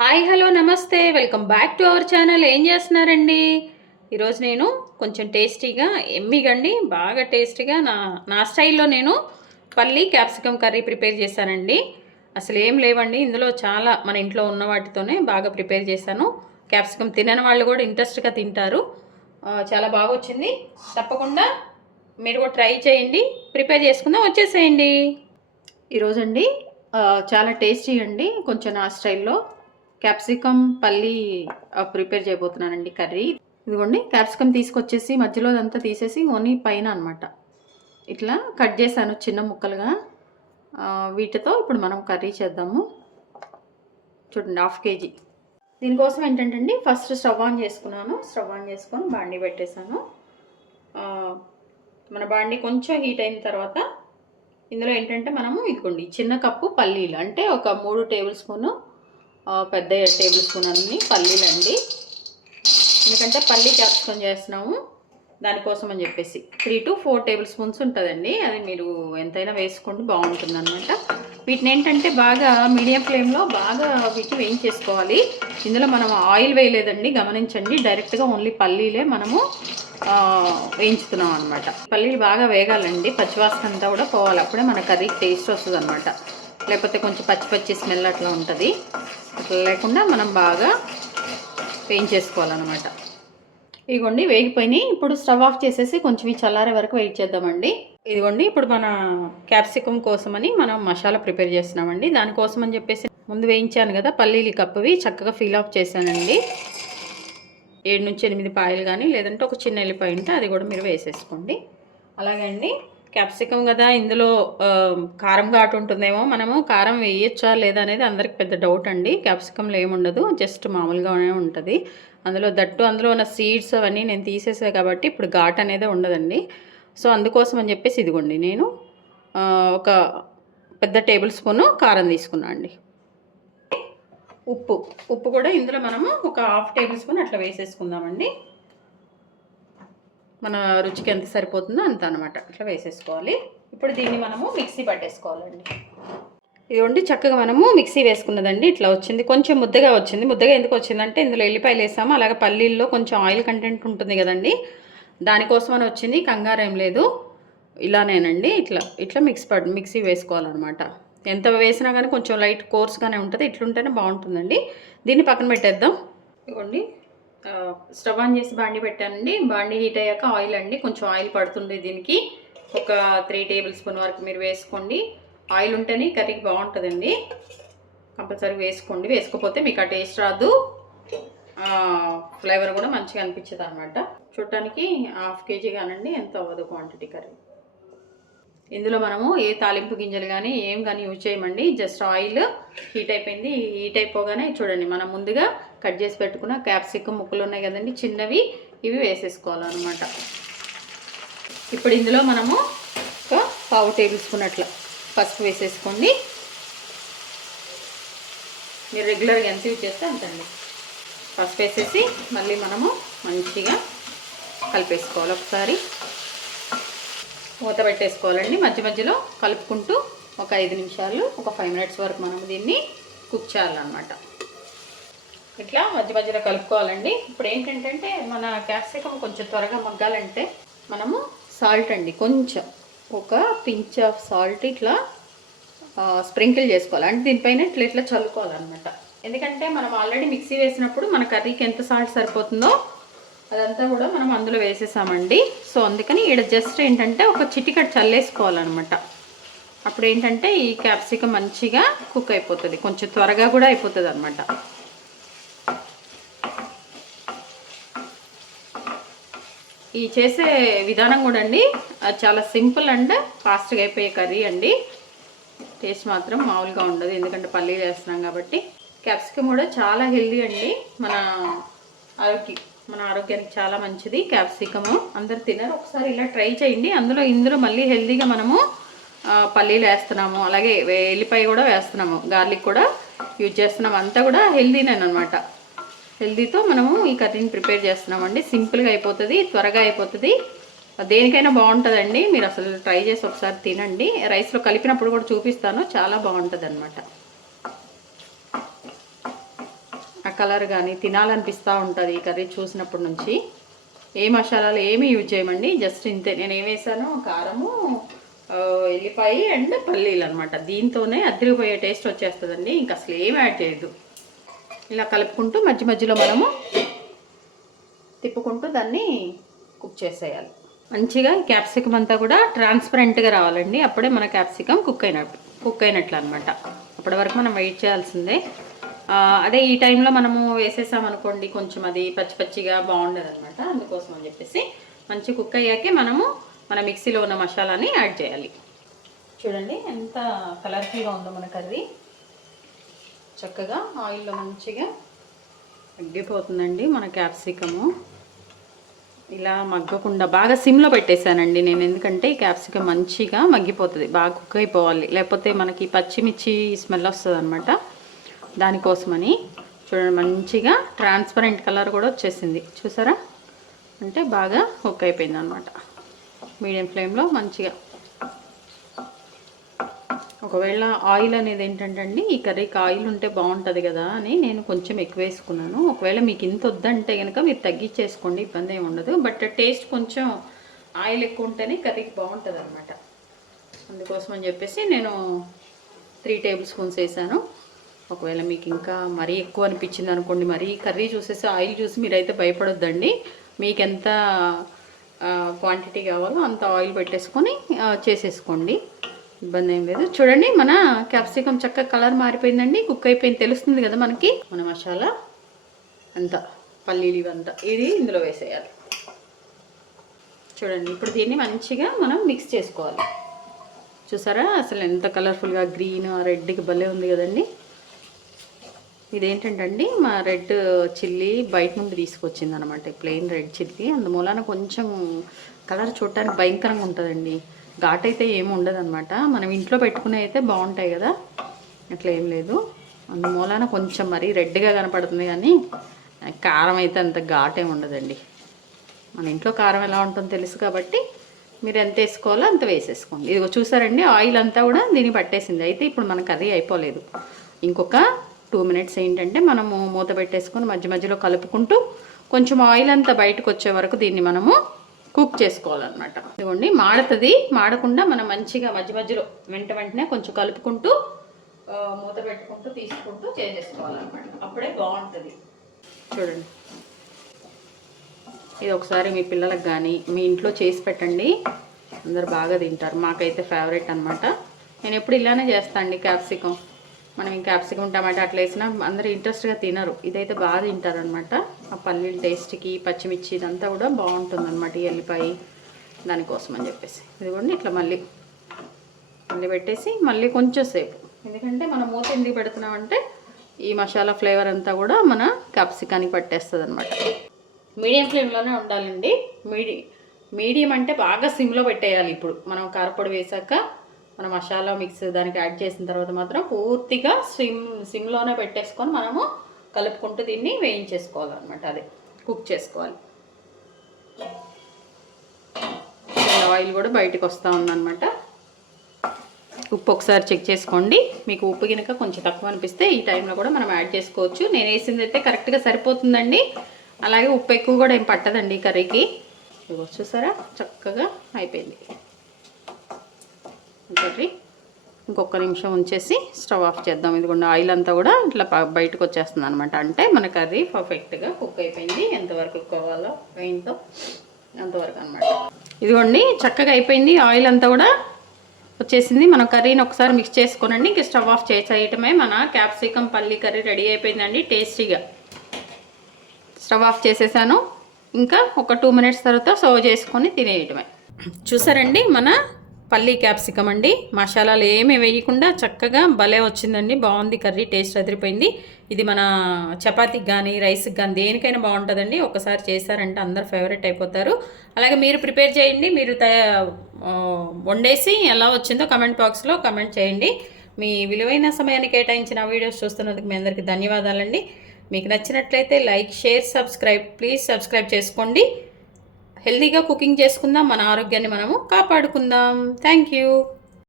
Hi hello నమస్తే welcome back to our channel. ఏం చేస్తున్నారండి? ఈరోజు నేను కొంచెం టేస్టీగా ఎమ్మిగండి బాగా టేస్టీగా నా స్టైల్లో నేను పల్లి క్యాప్సికమ్ కర్రీ ప్రిపేర్ చేశానండి. అసలు ఏం లేవండి, ఇందులో చాలా మన ఇంట్లో ఉన్న వాటితోనే బాగా ప్రిపేర్ చేశాను. క్యాప్సికమ్ తినని వాళ్ళు కూడా ఇంట్రెస్ట్గా తింటారు. చాలా బాగా వచ్చింది. తప్పకుండా మీరు కూడా ట్రై చేయండి. ప్రిపేర్ చేసుకుందాం, వచ్చేసేయండి. ఈరోజండి చాలా టేస్టీ అండి, కొంచెం నా స్టైల్లో క్యాప్సికమ్ పల్లి ప్రిపేర్ చేయబోతున్నానండి కర్రీ. ఇదిగోండి, క్యాప్సికమ్ తీసుకొచ్చేసి మధ్యలో అదంతా తీసేసి ఓన్లీ పైన అనమాట ఇట్లా కట్ చేశాను చిన్న ముక్కలుగా. వీటితో ఇప్పుడు మనం కర్రీ చేద్దాము. చూడండి, 1/2 kg. దీనికోసం ఏంటంటే అండి, ఫస్ట్ స్టవ్ ఆన్ చేసుకున్నాను. స్టవ్ ఆన్ చేసుకొని బాండీ పెట్టేశాను. మన బాండీ కొంచెం హీట్ అయిన తర్వాత ఇందులో ఏంటంటే మనము ఇదిగోండి చిన్న కప్పు పల్లీలు, అంటే ఒక 3 టేబుల్ స్పూను పెద్ద టేబుల్ స్పూన్ అన్ని పల్లీలు అండి. ఎందుకంటే పల్లీ క్యాప్సికమ్ చేస్తున్నాము దానికోసం అని చెప్పేసి 3 to 4 టేబుల్ స్పూన్స్ ఉంటుందండి. అది మీరు ఎంతైనా వేసుకోండి, బాగుంటుంది అనమాట. వీటిని ఏంటంటే బాగా మీడియం ఫ్లేమ్లో బాగా వీటిని వేయించేసుకోవాలి. ఇందులో మనం ఆయిల్ వేయలేదండి, గమనించండి. డైరెక్ట్గా ఓన్లీ పల్లీలే మనము వేయించుతున్నాం అనమాట. పల్లీలు బాగా వేగాలండి, పచ్చివాసన అంతా కూడా పోవాలి, అప్పుడే మన కర్రీకి టేస్ట్ వస్తుంది అనమాట. లేకపోతే కొంచెం పచ్చి పచ్చి స్మెల్ అట్లా ఉంటుంది. అట్లా లేకుండా మనం బాగా వేయించేసుకోవాలన్నమాట. ఇదిగోండి వేగిపోయినాయి. ఇప్పుడు స్టవ్ ఆఫ్ చేసేసి కొంచెం చల్లారే వరకు వెయిట్ చేద్దామండి. ఇదిగోండి, ఇప్పుడు మన క్యాప్సికమ్ కోసమని మనం మసాలా ప్రిపేర్ చేస్తున్నామండి. దానికోసం అని చెప్పేసి ముందు వేయించాను కదా పల్లీలు కప్పువి, చక్కగా ఫీల్ ఆఫ్ చేశానండి. 7 నుంచి 8 పాయలు కానీ, లేదంటే ఒక చిన్న ఎల్లిపాయ ఉంటే అది కూడా మీరు వేసేసుకోండి. అలాగే అండి, క్యాప్సికమ్ కదా, ఇందులో కారం ఘాటు ఉంటుందేమో. మనము కారం వేయచ్చా లేదా అనేది అందరికి పెద్ద డౌట్ అండి. క్యాప్సికంలో ఏముండదు, జస్ట్ మామూలుగానే ఉంటుంది. అందులో ఉన్న సీడ్స్ అవన్నీ నేను తీసేసా కాబట్టి ఇప్పుడు ఘాట్ అనేది ఉండదండి. సో అందుకోసం అని చెప్పేసి ఇదిగోండి నేను ఒక పెద్ద టేబుల్ స్పూను కారం తీసుకున్నా అండి. ఉప్పు కూడా ఇందులో మనము ఒక 1/2 టేబుల్ స్పూన్ అట్లా వేసేసుకుందామండి. మన రుచికి ఎంత సరిపోతుందో అంత అనమాట, ఇట్లా వేసేసుకోవాలి. ఇప్పుడు దీన్ని మనము మిక్సీ పట్టేసుకోవాలండి. ఇదిగోండి, చక్కగా మనము మిక్సీ వేసుకున్నదండి. ఇట్లా వచ్చింది, కొంచెం ముద్దగా వచ్చింది. ముద్దగా ఎందుకు వచ్చిందంటే ఇందులో ఎల్లిపాయలు వేసాము, అలాగే పల్లీల్లో కొంచెం ఆయిల్ కంటెంట్ ఉంటుంది కదండి, దానికోసం అని వచ్చింది. కంగారు ఏం లేదు, ఇలానేనండి. ఇట్లా మిక్సీ వేసుకోవాలన్నమాట. ఎంత వేసినా కానీ కొంచెం లైట్ కోర్స్గానే ఉంటుంది, ఇట్లుంటేనే బాగుంటుందండి. దీన్ని పక్కన పెట్టేద్దాం. ఇదిగోండి, స్టవ్ ఆన్ చేసి బాండీ పెట్టానండి. బాండీ హీట్ అయ్యాక ఆయిల్ అండి, కొంచెం ఆయిల్ పడుతుంది దీనికి. ఒక 3 టేబుల్ స్పూన్ వరకు మీరు వేసుకోండి. ఆయిల్ ఉంటేనే కర్రీకి బాగుంటుందండి, కంపల్సరీ వేసుకోండి. వేసుకోకపోతే మీకు ఆ టేస్ట్ రాదు, ఫ్లేవర్ కూడా మంచిగా అనిపించదు అనమాట. చూడటానికి 1/2 kg కానండి, ఎంత అవ్వదు క్వాంటిటీ కర్రీ. ఇందులో మనము ఏ తాలింపు గింజలు కానీ ఏం కానీ యూజ్ చేయమండి. జస్ట్ ఆయిల్ హీట్ అయిపోయింది. హీట్ అయిపోగానే చూడండి, మనం ముందుగా కట్ చేసి పెట్టుకున్న క్యాప్సికమ్ ముక్కలు ఉన్నాయి కదండి చిన్నవి, ఇవి వేసేసుకోవాలన్నమాట. ఇప్పుడు ఇందులో మనము ఒక 1/2 టేబుల్ స్పూన్ అట్లా పసుపు వేసేసుకోండి. మీరు రెగ్యులర్గా ఎంత యూజ్ చేస్తే అంతండి. పసుపు వేసేసి మళ్ళీ మనము మంచిగా కలిపేసుకోవాలి. ఒకసారి మూత పెట్టేసుకోవాలండి. మధ్య మధ్యలో కలుపుకుంటూ ఒక 5 నిమిషాలు, ఒక 5 మినిట్స్ వరకు మనం దీన్ని కుక్ చేయాలన్నమాట. ఇట్లా మధ్య మధ్యలో కలుపుకోవాలండి. ఇప్పుడు ఏంటంటే మన క్యాప్సికమ్ కొంచెం త్వరగా మగ్గాలంటే మనము సాల్ట్ అండి, కొంచెం ఒక పించ్ ఆఫ్ సాల్ట్ ఇట్లా స్ప్రింకిల్ చేసుకోవాలి. అంటే దీనిపైన ఇట్లా చల్లుకోవాలన్నమాట. ఎందుకంటే మనం ఆల్రెడీ మిక్సీ వేసినప్పుడు మన కర్రీకి ఎంత సాల్ట్ సరిపోతుందో అదంతా కూడా మనం అందులో వేసేసామండి. సో అందుకని ఇక్కడ జస్ట్ ఏంటంటే ఒక చిటికెడు చల్లేసుకోవాలన్నమాట. అప్పుడు ఏంటంటే ఈ క్యాప్సికమ్ మంచిగా కుక్ అయిపోతుంది, కొంచెం త్వరగా కూడా అయిపోతుంది అనమాట. ఈ చేసే విధానం కూడా అండి చాలా సింపుల్ అండ్ ఫాస్ట్గా అయిపోయే కర్రీ అండి. టేస్ట్ మాత్రం మామూలుగా ఉండదు, ఎందుకంటే పల్లీలు వేస్తున్నాం కాబట్టి. క్యాప్సికమ్ కూడా చాలా హెల్దీ అండి, మన ఆరోగ్యానికి చాలా మంచిది. క్యాప్సికము అందరు తినరు, ఒకసారి ఇలా ట్రై చేయండి. ఇందులో మళ్ళీ హెల్దీగా మనము పల్లీలు వేస్తున్నాము, అలాగే ఎల్లిపాయ కూడా వేస్తున్నాము, గార్లిక్ కూడా యూజ్ చేస్తున్నాము. అంతా కూడా హెల్దీనేనమాట. హెల్దీతో మనము ఈ కర్రీని ప్రిపేర్ చేస్తున్నామండి. సింపుల్గా అయిపోతుంది, త్వరగా అయిపోతుంది, దేనికైనా బాగుంటుందండి. మీరు అసలు ట్రై చేసి ఒకసారి తినండి. రైస్లో కలిపినప్పుడు కూడా చూపిస్తాను, చాలా బాగుంటుంది అనమాట. కలర్ కానీ తినాలనిపిస్తూ ఉంటుంది ఈ కర్రీ చూసినప్పటి నుంచి. ఏ మసాలాలు ఏమీ యూజ్ చేయమండి, జస్ట్ ఇంతే. నేను ఏం వేసాను, కారము, ఎల్లిపాయ అండ్ పల్లీలు అనమాట. దీంతోనే అదిరిపోయే టేస్ట్ వచ్చేస్తుందండి. ఇంకా అసలు ఏమి యాడ్ చేయదు. ఇలా కలుపుకుంటూ మధ్య మధ్యలో మనము తిప్పుకుంటూ దాన్ని కుక్ చేసేయాలి. మంచిగా క్యాప్సికమ్ అంతా కూడా ట్రాన్స్పరెంట్గా రావాలండి. అప్పుడే మన క్యాప్సికమ్ కుక్ అయినట్లు అనమాట. అప్పటి వరకు మనం వెయిట్ చేయాల్సిందే. అదే ఈ టైంలో మనము వేసేసామనుకోండి కొంచెం అది పచ్చి పచ్చిగా బాగుండదు అనమాట. అందుకోసం అని చెప్పేసి మంచి కుక్ అయ్యాకే మనము మన మిక్సీలో ఉన్న మసాలాని యాడ్ చేయాలి. చూడండి ఎంత కలర్ఫుల్గా ఉందో మన కర్రీ. చక్కగా ఆయిల్లో మంచిగా మగ్గిపోతుందండి మన క్యాప్సికము. ఇలా మగ్గకుండా బాగా సిమ్లో పెట్టేశానండి నేను, ఎందుకంటే ఈ క్యాప్సికమ్ మంచిగా మగ్గిపోతుంది, బాగా కుక్ అయిపోవాలి. లేకపోతే మనకి పచ్చిమిర్చి స్మెల్ వస్తుంది అనమాట. దానికోసమని చూడండి మంచిగా ట్రాన్స్పరెంట్ కలర్ కూడా వచ్చేసింది చూసారా. అంటే బాగా కుక్ అయిపోయింది అనమాట. మీడియం ఫ్లేమ్లో మంచిగా. ఒకవేళ ఆయిల్ అనేది ఏంటంటే అండి, ఈ కర్రీకి ఆయిల్ ఉంటే బాగుంటుంది కదా అని నేను కొంచెం ఎక్కువ వేసుకున్నాను. ఒకవేళ మీకు ఇంత వద్దంటే కనుక మీరు తగ్గించేసుకోండి, ఇబ్బంది ఏమి ఉండదు. బట్ టేస్ట్ కొంచెం ఆయిల్ ఎక్కువ ఉంటేనే కర్రీకి బాగుంటుంది అనమాట. అందుకోసం అని చెప్పేసి నేను 3 టేబుల్ స్పూన్స్ వేసాను. ఒకవేళ మీకు ఇంకా మరీ ఎక్కువ అనిపించింది అనుకోండి, మరీ కర్రీ చూసేసి ఆయిల్ చూసి మీరైతే భయపడొద్దండి. మీకు ఎంత క్వాంటిటీ కావాలో అంత ఆయిల్ పెట్టేసుకొని చేసేసుకోండి, ఇబ్బంది ఏం లేదు. చూడండి మన క్యాప్సికమ్ చక్కగా కలర్ మారిపోయిందండి, కుక్ అయిపోయింది, తెలుస్తుంది కదా మనకి. మన మసాలా అంతా పల్లీలు ఇవంతా ఇది ఇందులో వేసేయాలి. చూడండి ఇప్పుడు దీన్ని మంచిగా మనం మిక్స్ చేసుకోవాలి. చూసారా అసలు ఎంత కలర్ఫుల్గా గ్రీన్ రెడ్కి భలే ఉంది కదండి. ఇదేంటంటే అండి మా రెడ్ చిల్లీ బయట నుండి తీసుకొచ్చింది అనమాట, ప్లెయిన్ రెడ్ చిల్లీ. అందుమూలన కొంచెం కలర్ చూడటానికి భయంకరంగా ఉంటుందండి, ఘాట్ అయితే ఏమి ఉండదు అనమాట. మనం ఇంట్లో పెట్టుకునే అయితే బాగుంటాయి కదా, అట్లా ఏం లేదు. అందుమూలన కొంచెం మరీ రెడ్గా కనపడుతుంది, కానీ కారం అయితే అంత ఘాట్ ఏమి ఉండదండి. మన ఇంట్లో కారం ఎలా ఉంటుందో తెలుసు కాబట్టి మీరు ఎంత వేసుకోవాలో అంత వేసేసుకోండి. ఇదిగో చూసారండి ఆయిల్ అంతా కూడా దీన్ని పట్టేసింది. అయితే ఇప్పుడు మన కర్రీ అయిపోలేదు, ఇంకొక 2 మినిట్స్ ఏంటంటే మనము మూత పెట్టేసుకొని మధ్య మధ్యలో కలుపుకుంటూ కొంచెం ఆయిల్ అంతా బయటకు వచ్చే వరకు దీన్ని మనము కుక్ చేసుకోవాలన్నమాట. ఇదిగోండి మాడుతుంది, మాడకుండా మనం మంచిగా మధ్య మధ్యలో వెంటనే కొంచెం కలుపుకుంటూ మూత పెట్టుకుంటూ తీసుకుంటూ చేసేసుకోవాలన్నమాట, అప్పుడే బాగుంటుంది. చూడండి ఇది ఒకసారి మీ పిల్లలకు కానీ మీ ఇంట్లో చేసి పెట్టండి, అందరు బాగా తింటారు. మాకైతే ఫేవరెట్ అనమాట. నేను ఎప్పుడు ఇలానే చేస్తాను అండి క్యాప్సికమ్. మనం క్యాప్సికమ్ టమాటా అట్లా వేసినా అందరూ ఇంట్రెస్ట్గా తినరు, ఇదైతే బాగా తింటారు అనమాట. ఆ పల్లీల టేస్ట్కి పచ్చిమిర్చి ఇదంతా కూడా బాగుంటుంది అనమాట, ఈ ఎల్లిపాయ దానికోసం అని చెప్పేసి. ఇదిగోండి ఇట్లా మళ్ళీ పెట్టేసి మళ్ళీ కొంచెం సేపు, ఎందుకంటే మనం మూత ఎందుకు పెడుతున్నామంటే ఈ మసాలా ఫ్లేవర్ అంతా కూడా మన క్యాప్సికానికి పట్టేస్తుంది అనమాట. మీడియం ఫ్లేమ్లోనే ఉండాలండి. మీడియం అంటే బాగా సిమ్లో పెట్టేయాలి. ఇప్పుడు మనం కారపొడి వేసాక మన మసాలా మిక్స్ దానికి యాడ్ చేసిన తర్వాత మాత్రం పూర్తిగా సిమ్లోనే పెట్టేసుకొని మనము కలుపుకుంటూ దీన్ని వేయించేసుకోవాలన్నమాట, అదే కుక్ చేసుకోవాలి. ఆయిల్ కూడా బయటకు వస్తూ ఉందన్నమాట. ఉప్పు ఒకసారి చెక్ చేసుకోండి, మీకు ఉప్పు కనుక కొంచెం తక్కువ అనిపిస్తే ఈ టైంలో కూడా మనం యాడ్ చేసుకోవచ్చు. నేను వేసింది అయితే కరెక్ట్గా సరిపోతుందండి. అలాగే ఉప్పు ఎక్కువ కూడా ఏం పట్టదండి కర్రీకి. చూసారా చక్కగా అయిపోయింది కర్రీ. ఇంకొక నిమిషం ఉంచేసి స్టవ్ ఆఫ్ చేద్దాం. ఇదిగోండి ఆయిల్ అంతా కూడా ఇట్లా బయటకు వచ్చేస్తుంది అనమాట, అంటే మన కర్రీ పర్ఫెక్ట్గా కుక్ అయిపోయింది. ఎంతవరకు కుక్ అవ్వాలో వేయింతో అంతవరకు అనమాట. ఇదిగోండి చక్కగా అయిపోయింది, ఆయిల్ అంతా కూడా వచ్చేసింది. మన కర్రీని ఒకసారి మిక్స్ చేసుకోనండి, ఇంక స్టవ్ ఆఫ్ చేసేయటమే. మన క్యాప్సికమ్ పల్లీ కర్రీ రెడీ అయిపోయిందండి టేస్టీగా. స్టవ్ ఆఫ్ చేసేసాను, ఇంకా ఒక 2 మినిట్స్ తర్వాత సర్వ్ చేసుకొని తినేయటమే. చూసారండి మన పల్లీ క్యాప్సికమ్ అండి, మసాలాలు ఏమీ వేయకుండా చక్కగా భలే వచ్చిందండి, బాగుంది కర్రీ, టేస్ట్ అదిరిపోయింది. ఇది మన చపాతీకి కానీ రైస్కి కానీ దేనికైనా బాగుంటుందండి. ఒకసారి చేశారంటే అందరు ఫేవరెట్ అయిపోతారు. అలాగే మీరు ప్రిపేర్ చేయండి, మీరు వండేసి ఎలా వచ్చిందో కమెంట్ బాక్స్లో కమెంట్ చేయండి. మీ విలువైన సమయాన్ని కేటాయించిన వీడియోస్ చూస్తున్నందుకు మీ అందరికీ ధన్యవాదాలండి. మీకు నచ్చినట్లయితే like, share, subscribe, please subscribe చేసుకోండి. హెల్తీగా కుకింగ్ చేసుకుందాం, మన ఆరోగ్యాన్ని మనము కాపాడుకుందాం. Thank you.